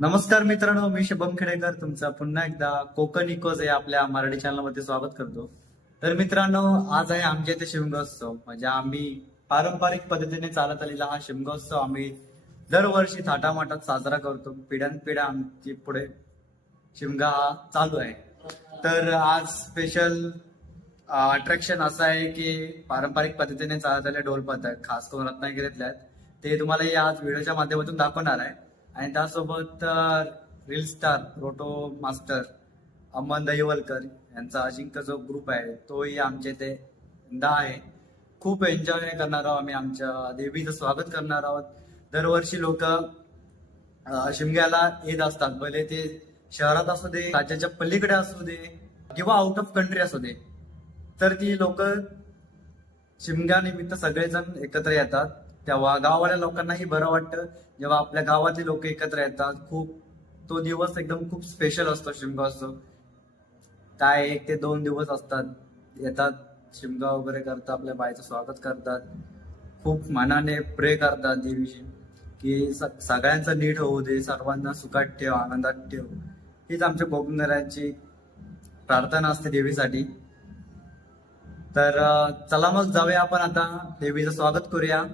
नमस्कार मित्रांनो, मी शुभम खेडेकर तुमचा पुन्हा एकदा कोकण इकोज या आपल्या मराठी चॅनल मध्ये स्वागत करतो. तर मित्रांनो, आज आहे आमच्या इथे शिमगोत्सव. म्हणजे आम्ही पारंपरिक पद्धतीने चालत आलेला हा शिमगोत्सव आम्ही दरवर्षी थाटामाटात साजरा करतो. पिढ्यानपिढ्या आमची पुढे शिमगा हा चालू आहे. तर आज स्पेशल अट्रॅक्शन असं आहे की पारंपरिक पद्धतीने चालत आलेले ढोल पथक खास करून रत्नागिरीतले आहेत, ते तुम्हाला आज व्हिडिओच्या माध्यमातून दाखवणार आहे. आणि त्यासोबत रील स्टार रोटो मास्टर अमन दहिवलकर यांचा अजिंक्य जो ग्रुप आहे तोही आमच्या इथे आहे. खूप एन्जॉय करणार आहोत आम्ही. आमच्या देवीचं स्वागत करणार आहोत. दरवर्षी लोक शिमग्याला येत असतात, भले ते शहरात असू दे, राज्याच्या पलीकडे असू दे किंवा आउट ऑफ कंट्री असू दे. तर ती लोक शिमग्यानिमित्त सगळेजण एकत्र येतात. तेव्हा गाववाल्या लोकांनाही बरं वाटतं जेव्हा आपल्या गावातले लोक एकत्र येतात. खूप तो दिवस एकदम खूप स्पेशल असतो शिमगोत्सव. काय 1 ते 2 दिवस असतात. येतात, शिमगा वगैरे करतात, आपल्या बाईचं स्वागत करतात, खूप मनाने प्रे करतात देवीशी की सगळ्यांचं नीट होऊ दे, सर्वांना सुखात ठेव, आनंदात ठेव. हीच आमच्या कोकणकरांची प्रार्थना असते देवीसाठी. तर चला मग जाऊया आपण आता देवीचं स्वागत करूया.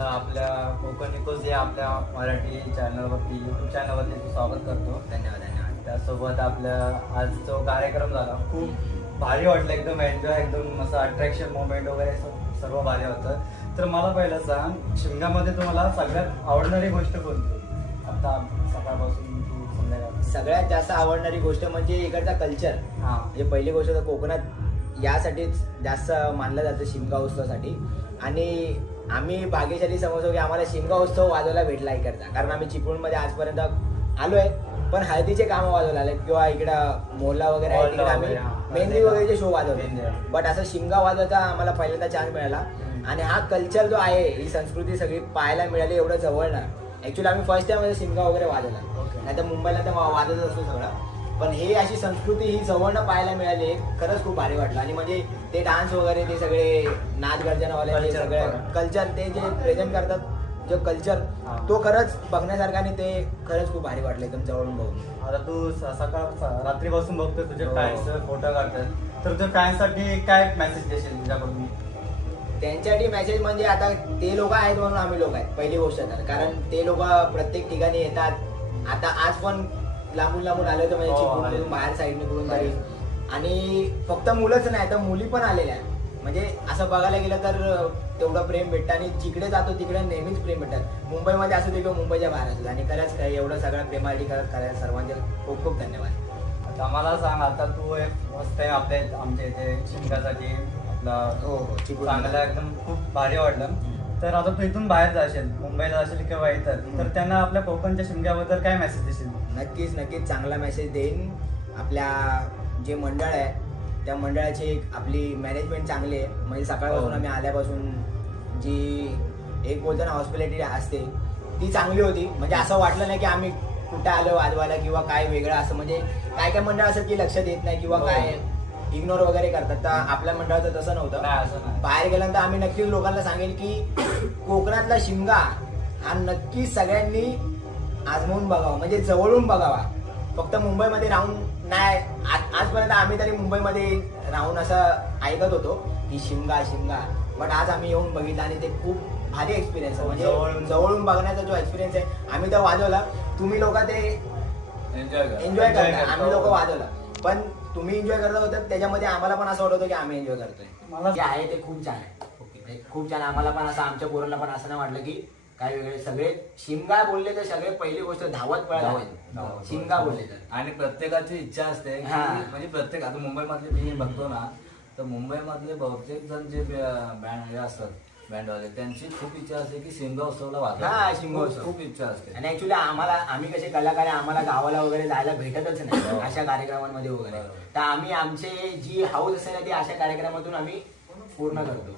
आपल्या कोकण इकोज या आपल्या मराठी चॅनलवरती, यूट्यूब चॅनलवरती स्वागत करतो. धन्यवाद धन्यवाद. त्यासोबत आपल्या आज जो कार्यक्रम झाला खूप भारी वाटलं, एकदम एन्जॉय, एकदम असं अट्रॅक्शन मोमेंट वगैरे सर्व भारी होतं. तर मला पहिलं सांग, शिमग्यामध्ये तुम्हाला सगळ्यात आवडणारी गोष्ट कोणती? आता सकाळपासून सगळ्यात जास्त आवडणारी गोष्ट म्हणजे इकडचा कल्चर. हा. म्हणजे पहिली गोष्ट तर कोकणात यासाठीच जास्त मानलं जातं शिमगा उत्सवासाठी. आणि आम्ही भाग्यशाली समजतो की आम्हाला शिमगा उत्सव वाजवायला भेटला इकडचा, कारण आम्ही चिपळूणमध्ये आजपर्यंत आलोय पण हळदीचे कामं वाजवले आले किंवा इकडं मोहल्ला वगैरे आहे तिकडे आम्ही मेहंदी वगैरेचे शो वाजवले. बट असं शिमगा वाजवायचा आम्हाला पहिल्यांदा चान्स मिळाला. आणि हा कल्चर जो आहे, ही संस्कृती सगळी पाहायला मिळाली एवढं जवळ ना. ऍक्च्युली आम्ही फर्स्ट टाइम शिमगा वगैरे वाजवला, नाही तर मुंबईला तर वाजत असतो सगळं. पण हे अशी संस्कृती ही जवळनं पाहायला मिळाली, खरंच खूप भारी वाटलं. आणि म्हणजे ते डान्स वगैरे ते सगळे नाच गर्जनावाले ते सगळे कल्चर ते जे प्रेझेंट करतात, जो कल्चर तो खरंच बघण्यासारखा आणि ते खरंच खूप भारी वाटलं एकदम जवळून बघून. आता तू सकाळ रात्रीपासून बघतोय तुझे फॅन्स फोटो काढतात, तर तुझ्या फॅन्ससाठी काय मेसेज देशील तुझ्याकडून? त्यांच्यासाठी मेसेज म्हणजे आता ते लोक आहेत म्हणून आम्ही लोक आहेत पहिली गोष्ट तर, कारण ते लोक प्रत्येक ठिकाणी येतात. आता आज पण लांबून लांबून आले होते म्हणजे चिपळूणमधून बाहेर साईड निघून तरी. आणि फक्त मुलंच नाही तर मुली पण आलेल्या आहेत. म्हणजे असं बघायला गेलं तर तेवढं प्रेम भेटतं आणि जिकडे जातो तिकडे नेहमीच प्रेम भेटतात. मुंबईमध्ये असू दे किंवा मुंबईच्या बाहेर असू दे. आणि खरंच काय एवढं सगळं प्रेमासाठी करत करायला सर्वांचे खूप खूप धन्यवाद. आता मला सांग, आता तू फर्स्ट टाइम आमच्या इथे शिमग्यासाठी हो चांगला एकदम खूप भारी वाटलं. तर आता तू इथून बाहेर जाशील, मुंबईला जाशील किंवा इतर, तर त्यांना आपल्या कोकणच्या शिमग्याबद्दल काय मेसेज देशील? नक्कीच नक्कीच चांगला मेसेज देईन. आपल्या जे मंडळ आहे त्या मंडळाची आपली मॅनेजमेंट चांगली आहे. म्हणजे सकाळपासून आम्ही आल्यापासून जी एक बोलतो ना हॉस्पिटॅलिटी असते ती चांगली होती. म्हणजे असं वाटलं नाही की आम्ही कुठं आलो वाजवायला किंवा काय वेगळं असं. म्हणजे काय काय मंडळ असं की लक्ष देत नाही किंवा काय इग्नोर वगैरे करतात, तर आपल्या मंडळाचं तसं नव्हतं. बाहेर गेल्यानंतर आम्ही नक्कीच लोकांना सांगेल की कोकणातला शिमगा हा नक्कीच सगळ्यांनी आजमावून बघावा, म्हणजे जवळून बघावा. फक्त मुंबईमध्ये राहून नाही. आजपर्यंत आम्ही तरी मुंबईमध्ये राहून असं ऐकत होतो की शिमगा शिमगा, बट आज आम्ही येऊन बघितलं आणि ते खूप भारी एक्सपिरियन्स आहे. म्हणजे जवळून बघण्याचा जो एक्सपिरियन्स आहे, आम्ही तर वाजवला, तुम्ही लोक ते एन्जॉय करता, आम्ही लोक वाजवला, पण तुम्ही एन्जॉय करत होता त्याच्यामध्ये आम्हाला पण असं वाटत की आम्ही एन्जॉय करतोय. मला जे आहे ते खूप छान आहे, खूप छान. आम्हाला पण असं आमच्या पोरांना पण असं नाही वाटलं की काय वेगळे. सगळे शिमगा बोलले तर सगळे पहिली गोष्ट धावत पळत शिमगा बोलले तर. आणि प्रत्येकाची इच्छा असते म्हणजे प्रत्येक आता मुंबईमधले मी बघतो ना, तर मुंबईमधले बहुतेक जण जे बँड असतात बँडवाले, त्यांची खूप इच्छा असते की शिमगा उत्सवला वाजवा. शिमगा उत्सव खूप इच्छा असते. आणि ऍक्च्युली आम्ही कसे कलाकार आहे, आम्हाला गावाला वगैरे जायला भेटतच नाही अशा कार्यक्रमांमध्ये वगैरे. तर आम्ही आमचे जी हाऊस असेल ना ती अशा कार्यक्रमातून आम्ही पूर्ण करतो.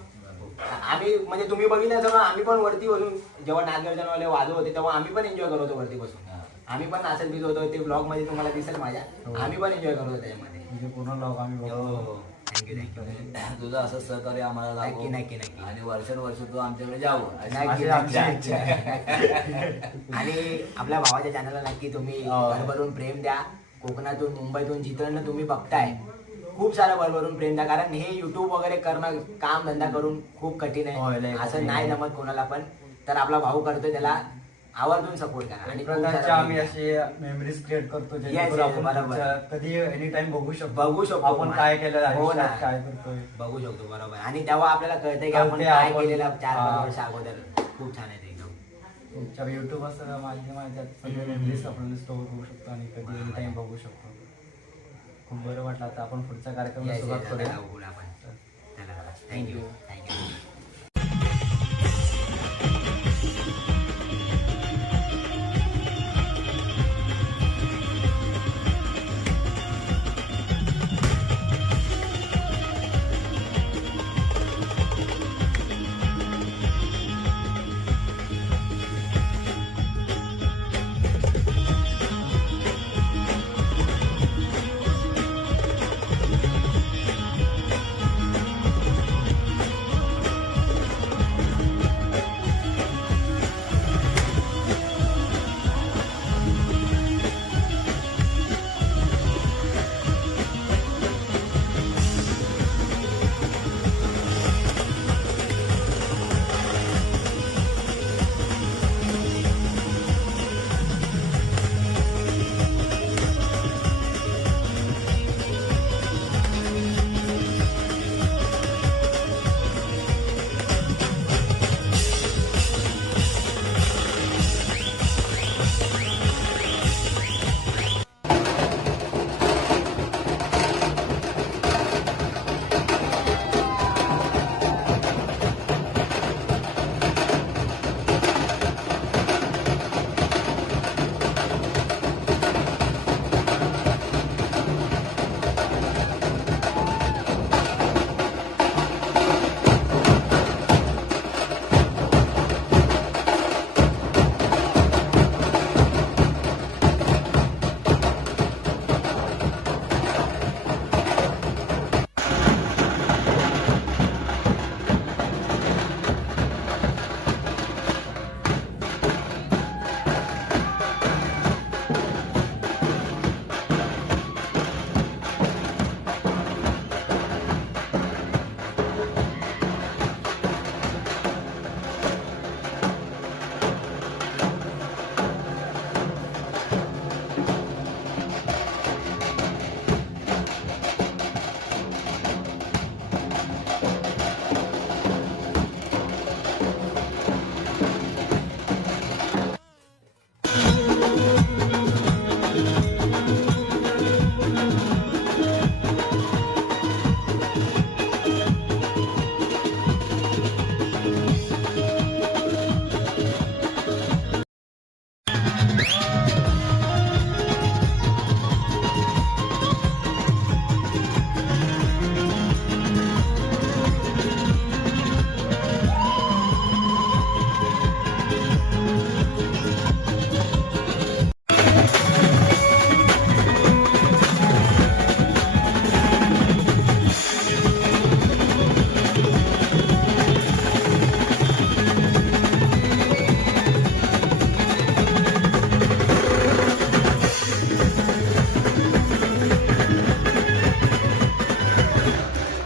आम्ही म्हणजे तुम्ही बघितलं तेव्हा आम्ही पण वरती बसून जेव्हा नाचगर्जनवाले वाजव होते तेव्हा आम्ही पण एन्जॉय करत होतो वरती बसून. आम्ही पण नाचत बीत होतो. ते ब्लॉग मध्ये तुम्हाला दिसेल माझ्या, आम्ही पण एन्जॉय करत होतो त्याच्यामध्ये. पूर्ण ब्लॉग आम्ही थँक्यू थँक्यू. तुझं असं सहकार्य आम्हाला नक्की नक्की नक्की. आणि वर्षानुवर्ष तू आमच्याकडे जावं. आणि आपल्या भावाच्या चॅनलला नक्की तुम्ही भरभरून प्रेम द्या. कोकणातून मुंबईतून जिथं तुम्ही बघताय खूप सारं भरभरून प्रेम द्या, कारण हे युट्यूब वगैरे करणं काम धंदा करून खूप कठीण आहे. असं नाही जमत कोणाला पण. तर आपला भाऊ करतोय त्याला आवर्जून सपोर्ट करा. आणि आम्ही असे मेमरीज क्रिएट करतो कधी एनी टाइम बघू शकतो आपण काय केलं, काय करतोय बघू शकतो. बरोबर. आणि तेव्हा आपल्याला कळतंय की आपण काय केलेलं 4-5 वर्ष अगोदर. खूप छान आहे ते एकदम. तुमच्या युट्यूब असं माध्यमात सगळे मेमरीज आपण स्टोअर करू शकतो आणि कधी एनी टाइम बघू शकतो. खूप बरं वाटलं. आता आपण पुढच्या कार्यक्रमाला सुरुवात करूया. Thank you thank you.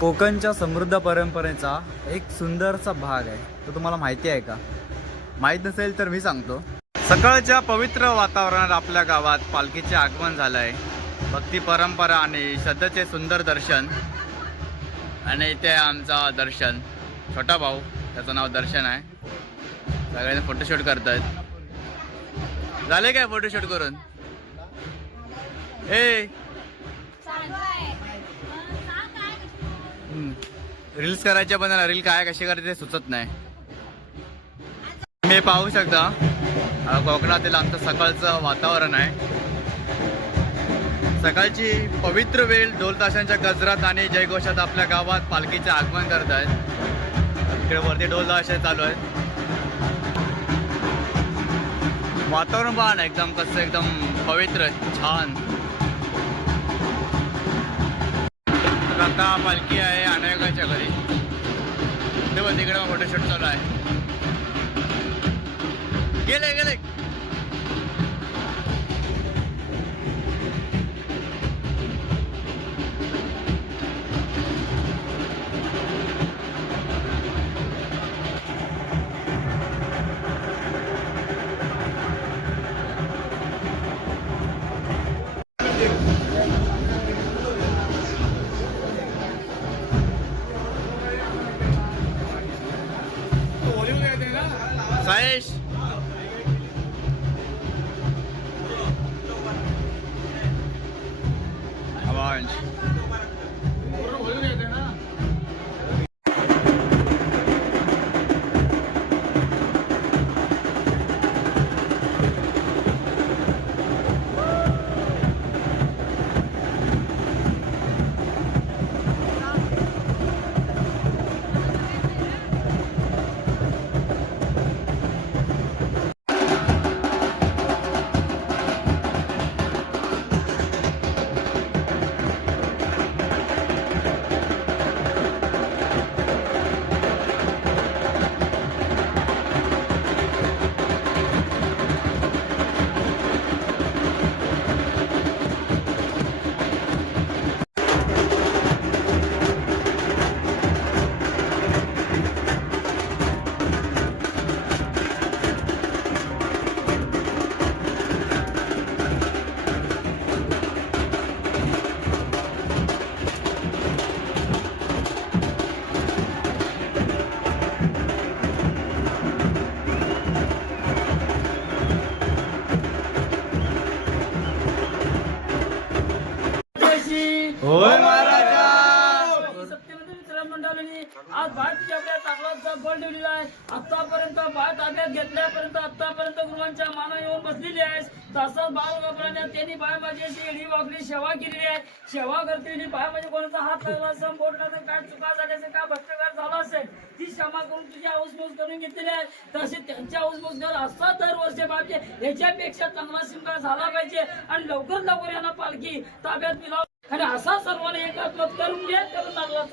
कोकणच्या समृद्ध परंपरेचा एक सुंदरसा भाग आहे तो तुम्हाला माहिती आहे का? माहीत नसेल तर मी सांगतो. सकाळच्या पवित्र वातावरणात आपल्या गावात पालखीचे आगमन झालं आहे. भक्ती परंपरा आणि श्रद्धेचे सुंदर दर्शन. आणि इथे आमचा दर्शन छोटा भाऊ, त्याचं नाव दर्शन आहे. सगळ्यांनी फोटोशूट करतायत. झाले काय फोटोशूट करून? रील्स करायच्या पण रील काय कशी करायचे ते सुचत नाही. तुम्ही पाहू शकता कोकणातील आमचं सकाळचं वातावरण आहे. सकाळची पवित्र वेळ ढोल ताशांच्या गजरात आणि जयघोषात आपल्या गावात पालखीचे आगमन करत आहेत. इकडे वरती ढोल ताशे चालू आहेत. वातावरण पहा ना एकदम कसं एकदम पवित्र छान. तर आता पालखी आहे अनायकाच्या घरी. तेव्हा तिकडे फोटोशूट चालू आहे. गेले गेले सायश आवाज होय महाराजा. आज भारतीय आपल्या ताकलाचा बळ ठेवलेला आहे. आतापर्यंत भारत ताब्यात घेतल्यापर्यंत आतापर्यंत गुरुवांच्या माना येऊन बसलेली आहे. तसंच बाळ गबराने त्यांनी बाय माझी अशी एडी वागली सेवा केलेली आहे. सेवा करते बाय म्हणजे कोणाचा हात लागला असेल, बोट लागला, काय चुका झाल्या असेल, काय भ्रष्टाचार झाला असेल, ती क्षमा करून तुझी हाऊसमौज करून घेतलेली आहे. तसे त्यांच्या हाऊसमौज कर असा दरवर्षी पाहिजे. याच्यापेक्षा चांगला शिमगा झाला पाहिजे आणि लवकर लवकर यांना पालखी ताब्यात मिळावं आणि असा सर्वांनी एकात्मत करून घ्या. करून लागला